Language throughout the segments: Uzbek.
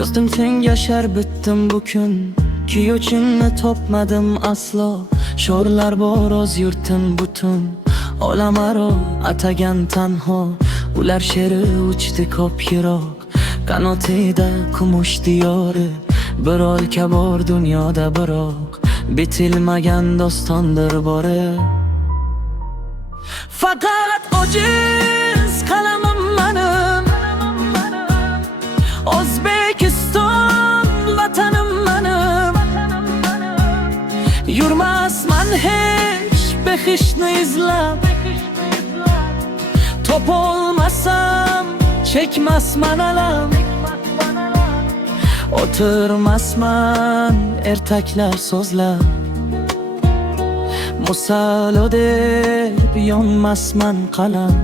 Do'stim senga shar bitdim bu kun, kuyovchimni topmadim aslo. Sho'rlar bor o'z yurtim butun, olam aro atagan tanho. Ular she'ri uchdi ko'p yiroq, qanotida kumush diyori. Bir o'lka bor dunyoda biroq, bitilmagan dostondir bori. Faqat ojiz qalamim menim, O'zbekiston vatanim menim. Yurmasman hech behishni izlab, topolmasam chekmasman alam. O'tirmasman ertaklar so'zlab, musalo deb yonmasman qalam.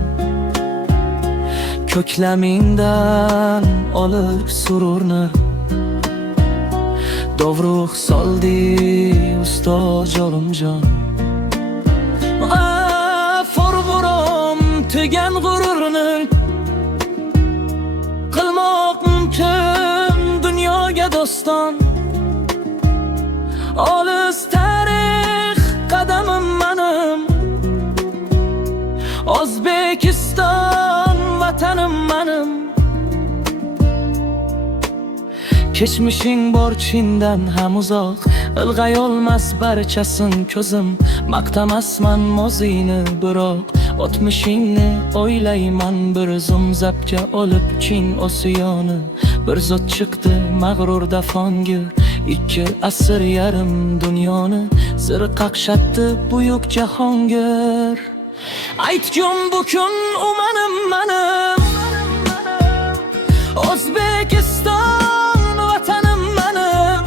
Ko'klamingdan olib sururni, dovrug' soldi ustoz Jolimjon. Forg'urom tugan g'ururni, qilmoq mumkin dunyoga doston. Olis tarix qadamim menim, O'zbekiston vatanim menim. Kechmishing bor chindan ham uzoq, ilg'ayolmas barchasin ko'zim. Maqtamasman moziyni biroq, o'tmishingni o'ylayman bir zum. Zabga olib Chin Osiyoni, bir zot chiqdi mag'rurda fongir. 2 asr yarim dunyoni zir qaqshatdi buyuk jahongir. Aytgum bu kun umanim menim, O'zbekiston vatanim menim.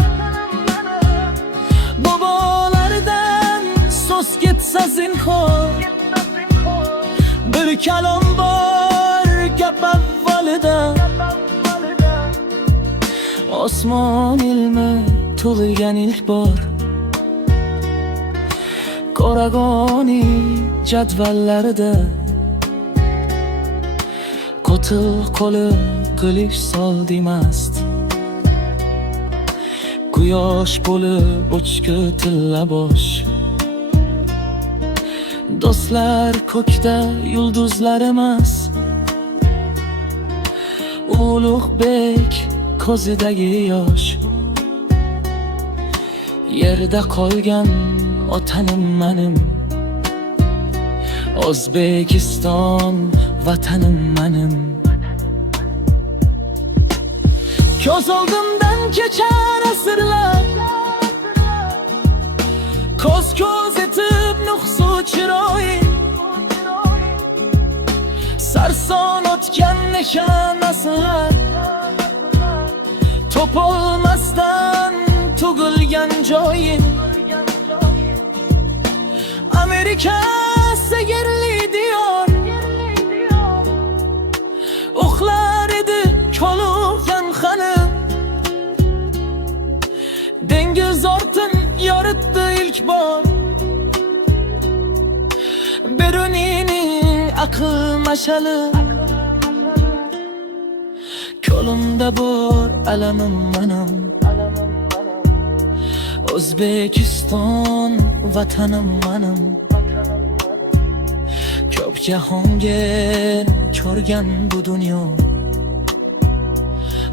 Bobolardan so'z ketsa zinhor, bir kalom bor gap avvalida. Osmon ilmi tug'ilgan ilk bor, Qorag'oni jadvallarida. Qo'til qo'li qilich soldi mast, quyosh bo'lib o'chki tilla bosh. Do'stlar ko'kda yulduzlar emas, Ulug'bek ko'zidagi yosh. Yerda qolgan otanim menim, O'zbekiston vatanim menim. Ko'z oldimdan kechar asrlar, ko'z etib nuqsu chiroying. Sarson o'tgan nishon asrlar, topolmasdan tug'ilgan joying. Amerika segerli diyor, uxlar edi ko'lug'an xanim. Dengiz ortin yoritdi ilk bor, Berunining aql mashali. Qo'limda bor alamim menim, O'zbekiston vatanim menim. Ko'p jahongir ko'rgan bu dunyo,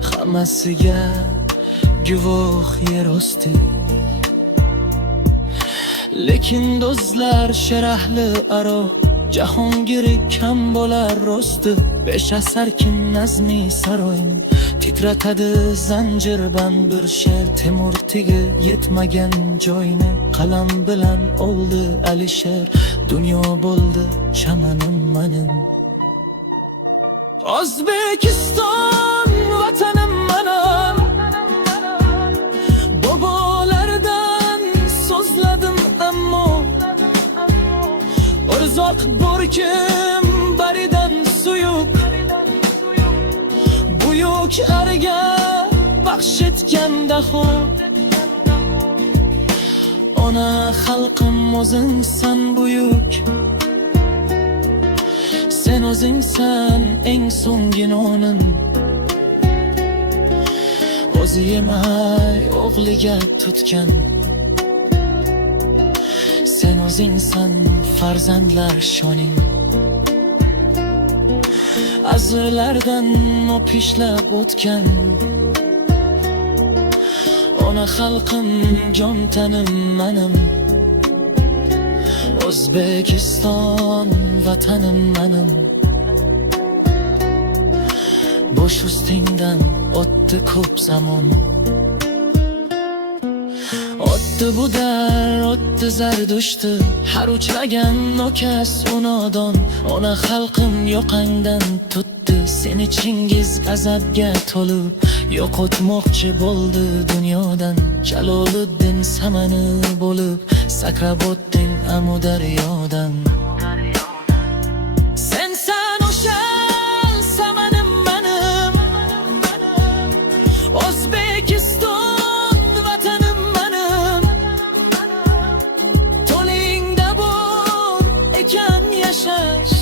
hammasiga guvoh yer osti. Lekin do'stlar sharahli aro, jahongiri kam bo'lar rosti. 5 asar kim nazmi saroyni, titratadi zanjirband bir she'r. Temur tigi yetmagan joyni, qalam bilan oldi Alisher. Dunyo bo'ldi chamanim menim, O'zbekiston vatanim menim. Bobolardan so'zladim ammo, Urzoq borkim baridan suyuk. Buyuk arga baxsh etgan daho, ona xalqim o'zingsan buyuk. Sen o'zingsan eng so'nggi nonim, o'zi yemay o'g'liga tutgan. Sen o'zingsan farzandlar shoning, azlardan o'pishlab o'tgan. Ona xalqim, jon tanim manim, O'zbekiston vatanim manim. Bosh ustingdan o'tdi ko'p zamon, o'tdi bu dar, o'tdi zardushti, har uchragan nokas unodon. Ona xalqim yoqangdan tutdi, seni Chingiz g'azabga to'lib yo'qotmoqchi bo'ldi dunyodan. Jaloliddin samani bo'lib sakrab o'tding Amudaryodan. Sensan o'sha samanim manim, O'zbekiston vatanim manim. To'ningda bor ekan yashash,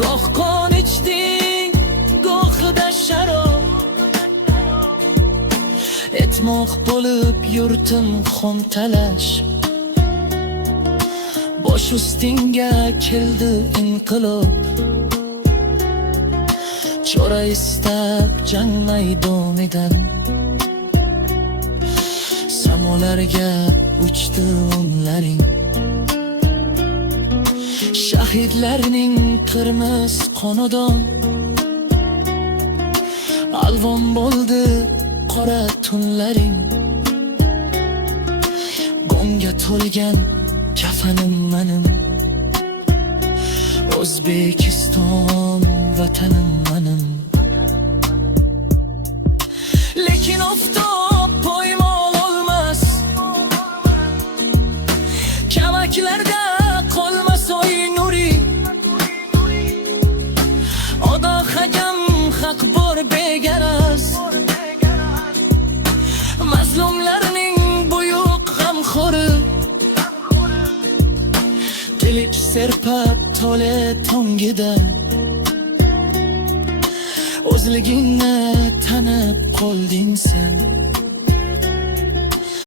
goh qon ichding, gohida sharob. Etmoq bo'lib yurtim xomtalash, bosh ustingga keldi inqilob. Chora istab jang maydonidan, samolarga uchdi o'nlaring. Shahidlarning qirmiz qonidan alvon bo'ldi qora tunlaring. G'amga to'lgan kafanim manim, O'zbekiston vatanim manim. Lekin oftob poymol olmas, kamaklarda qolmas oy nuri. Odo hajam haq bor begaraz, mazlumlarning buyuk g'amxo'ri. Tilik serpab tole tongida, o'zligingni tanib qolding sen.